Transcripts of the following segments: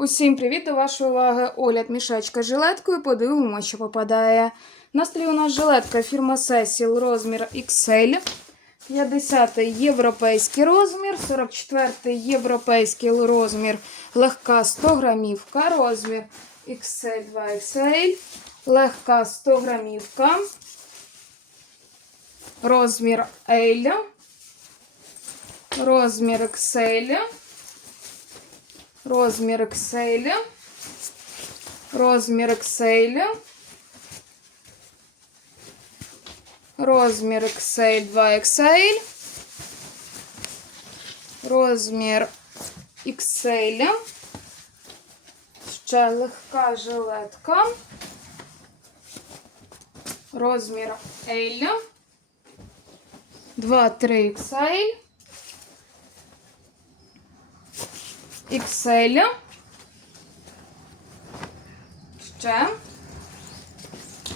Усім привіт! До вашої уваги огляд мішечка з жилеткою. Подивимося, що попадає. На столі у нас жилетка фірма Cecil розмір XL. 50 європейський розмір, 44 європейський розмір, легка 100 грамівка, розмір XL 2XL, легка 100 грамівка, розмір L, розмір XL, розмір XL, розмір XL, розмір XL 2XL, розмір XL, ще легка жилетка, розмір L, 2-3 XL, XL. Ще.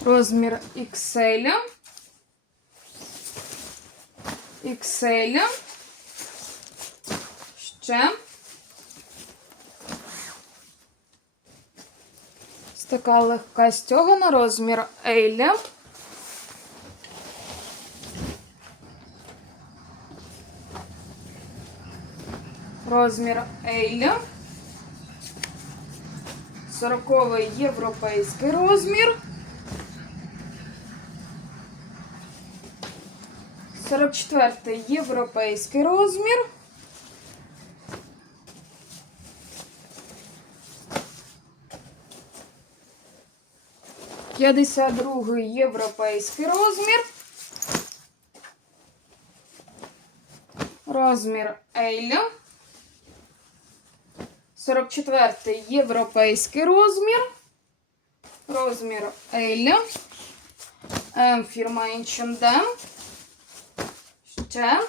Розмір XL. XL. Ще. Ось така легка стягана, розмір L. Розмір L. 40 європейський розмір. 44 європейський розмір. П'ятдесят другий європейський розмір. Розмір L. 44 європейський розмір. Розмір L. М фірма H&M. Ще.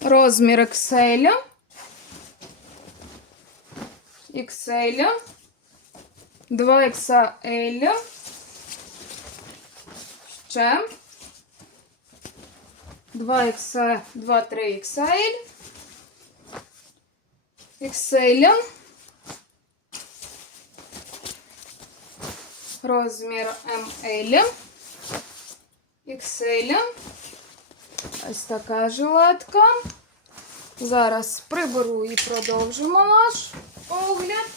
Розмір XL. XL. 2XL. Ще. 2X, 2-3XL. XL. Розмір ML. XL. Ось така жилетка. Зараз приберу і продовжимо наш огляд.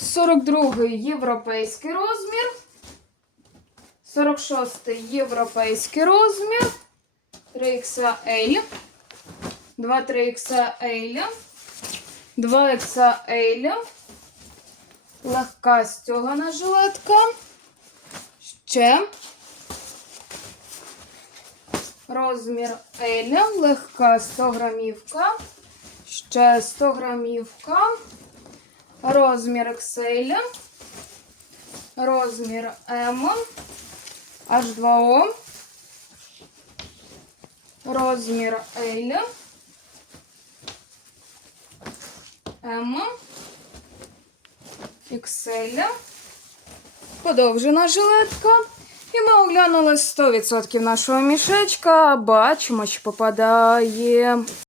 42-й європейський розмір. 46 європейський розмір. 3XL. 2-3XL. 2XL. Легка стягана жилетка. Ще. Розмір L. Легка 100 грамівка. Ще 100 грамівка. Розмір XL. Розмір M. H2O. Розмір L. M. XL. Подовжена жилетка. І ми оглянули 100% нашого мішечка. Бачимо, що попадає.